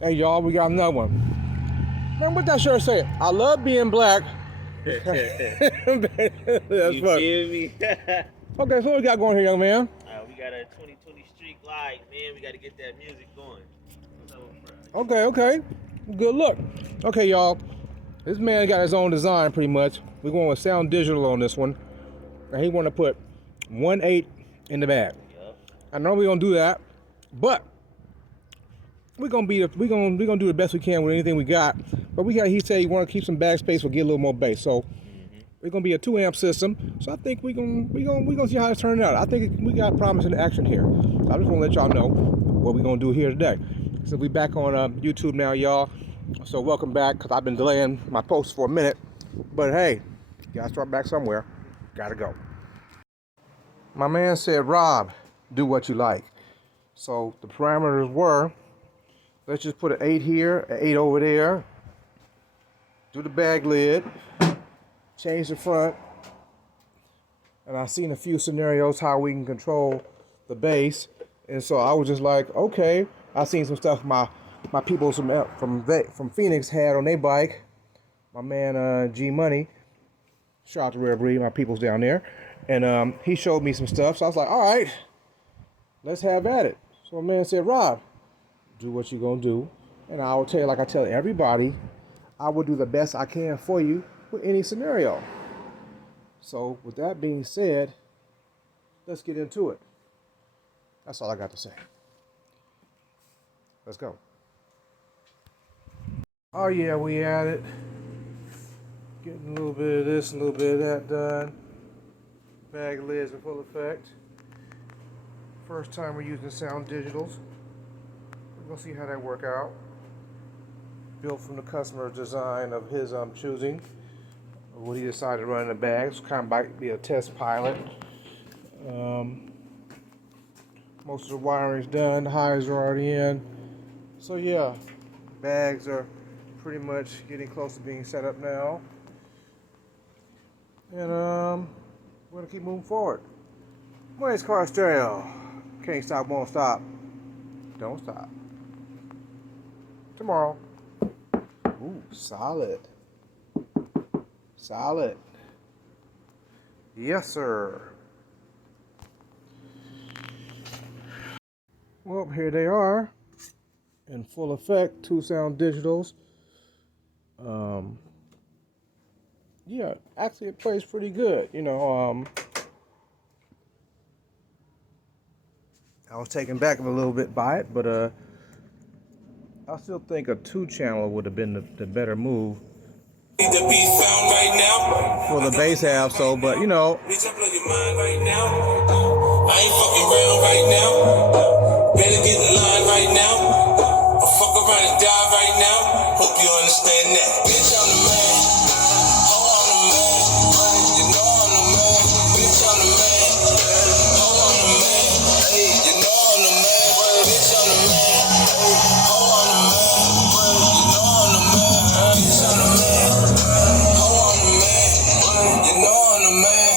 Hey y'all, we got another one. Man, what that shirt say? I love being black. That's You fun. feel me? Okay, so what we got going here, young man? We got a 2020 streak live, man. We got to get that music going. Okay. Good look. Okay, y'all. This man got his own design pretty much. We're going with Sound Digital on this one. And he want to put 1/8 in the bag. Yep. I know we're gonna do that, but we're gonna do the best we can with anything we got. But he said he want to keep some bag space or get a little more bass. So we're gonna be a 2 amp system. So I think we're gonna see how it's turning out. I think we got promising action here. So I just want to let y'all know what we're gonna do here today. So we back on YouTube now, y'all. So welcome back, because I've been delaying my posts for a minute. But hey, gotta start back somewhere. Gotta go. My man said, Rob, do what you like. So the parameters were, let's just put an 8 here, an 8 over there. Do the bag lid, change the front. And I've seen a few scenarios how we can control the bass. And so I was just like, okay. I've seen some stuff my people from Phoenix had on their bike. My man G Money, shout out to Rare Breed, my people's down there. And he showed me some stuff. So I was like, all right, let's have at it. So my man said, Rob, do what you're gonna do. And I will tell you, like I tell everybody, I will do the best I can for you with any scenario. So with that being said, let's get into it. That's all I got to say. Let's go. Oh yeah, we at it. Getting a little bit of this, a little bit of that done. Bag lids in full effect. First time we're using Sound Digitals. We're gonna see how that work out. Built from the customer's design of his choosing. What he decided to run in the bag. It's kind of might be a test pilot. Most of the wiring's done. The highs are already in. So yeah, bags are pretty much getting close to being set up now. And we're gonna keep moving forward. Where's Car Stereo? Can't stop, won't stop. Don't stop. Tomorrow. Ooh, solid. Solid. Yes, sir. Well, here they are in full effect. 2 Sound Digitals. Yeah, actually it plays pretty good. You know, I was taken back a little bit by it, but I still think a 2-channel would have been the better move for the bass half. So, but you know, I ain't fucking around right now. Better get in line right now. I'll fuck around and die right now. Hope you understand that. Bitch, I'm the man. Oh, I'm the man. You know I'm the man. Bitch, I'm the man. Oh, I'm the man. Hey, you know I'm the man. Bitch, I'm the man. Oh, I'm the man. You know I'm the man. Bitch, I'm the man. Oh, I'm the man. You know I'm the man. You know I'm the man.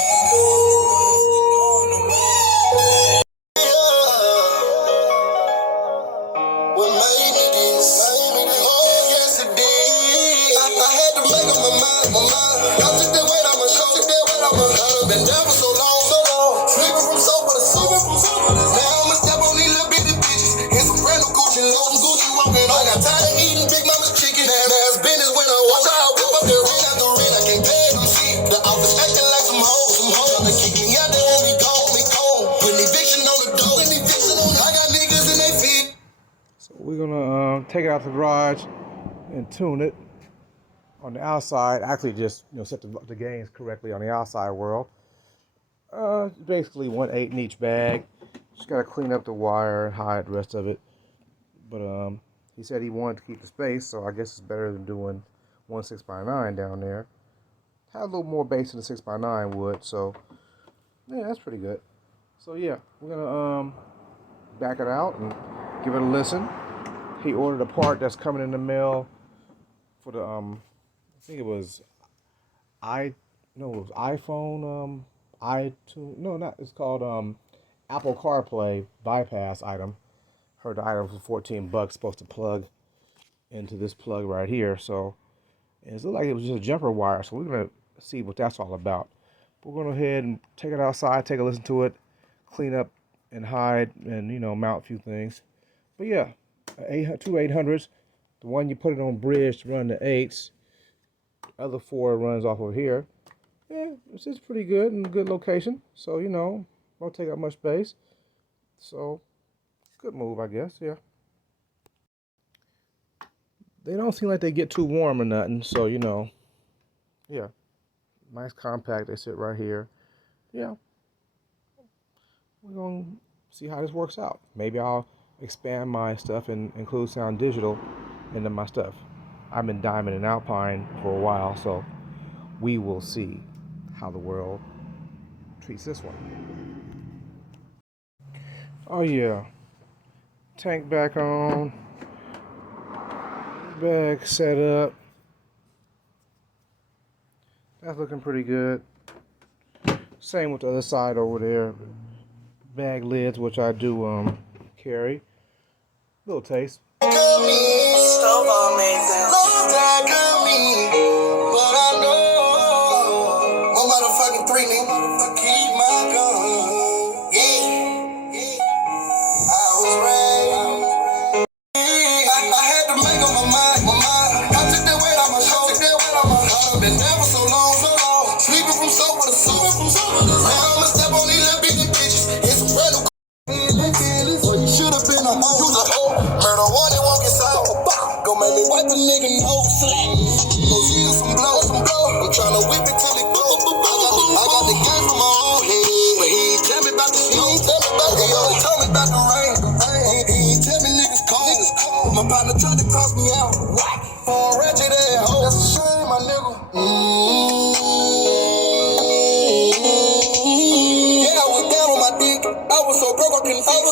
What made me this? Oh, yes it did. I had to make up my mind. I took that weight on my shoulder. I've been down for so long. Sleeping from sofa to sofa. Now I'ma step on these little bitty bitches. In some brand new Gucci, Gucci walking. I got tired of eating Big Mama's chicken. Now it's business when I watch out. Whip up their rent after rent. I can't pay them shit. The office acting like some hoes. They kick me out, they want me gone. Put an eviction on the door. I got niggas in they feet. So we're gonna take it out the garage and tune it on the outside. Actually, just set the gains correctly on the outside world. Basically 1/8 in each bag. Just gotta clean up the wire and hide the rest of it. But he said he wanted to keep the space, so I guess it's better than doing 1 6x9 down there. Had a little more bass than the 6x9 would, so yeah, that's pretty good. So yeah, we're gonna back it out and give it a listen. He ordered a part that's coming in the mail for the I think it was iPhone iTunes. No, not. It's called Apple CarPlay bypass item. Heard the item for $14, supposed to plug into this plug right here. So it looked like it was just a jumper wire. So we're gonna see what that's all about. We're gonna go ahead and take it outside, take a listen to it, clean up and hide, and mount a few things. But yeah, two 800s. The one you put it on bridge to run the 8s. The other 4 runs off of here. Yeah, it's just pretty good and good location. So won't take up much space. So good move, I guess. Yeah. They don't seem like they get too warm or nothing. So yeah, nice compact. They sit right here. Yeah. We're gonna see how this works out. Maybe I'll expand my stuff and include Sound Digital into my stuff. I've been Diamond and Alpine for a while, so we will see how the world treats this one. Oh yeah, tank back on, bag set up. That's looking pretty good. Same with the other side over there. Bag lids, which I do carry. Little taste. Wipe a nigga nose. Go see some blow. I'm tryna whip it till it go. I got the game from my own head, but he ain't tell me about the snow. He only told me about the rain. He ain't tell me niggas cold. My partner tried to cross me out. For a ratchet ass hoe. That's a shame, my nigga. Yeah, I was down on my dick. I was so broke I couldn't fix.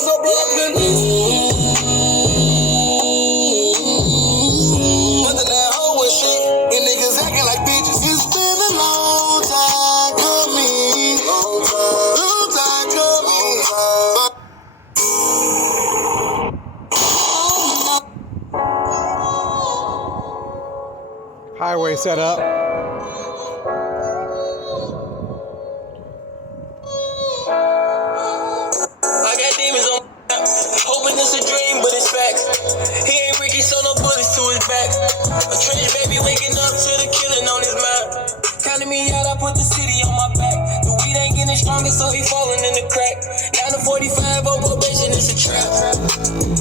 Highway set up. I got demons on my hoping it's a dream, but it's facts. He ain't Ricky, so no bullets to his back. A trash baby waking up to the killing on his mind. Counting me out, I put the city on my back. The weed ain't getting stronger, so he falling in the crack. Down to 45 on probation, it's a trap.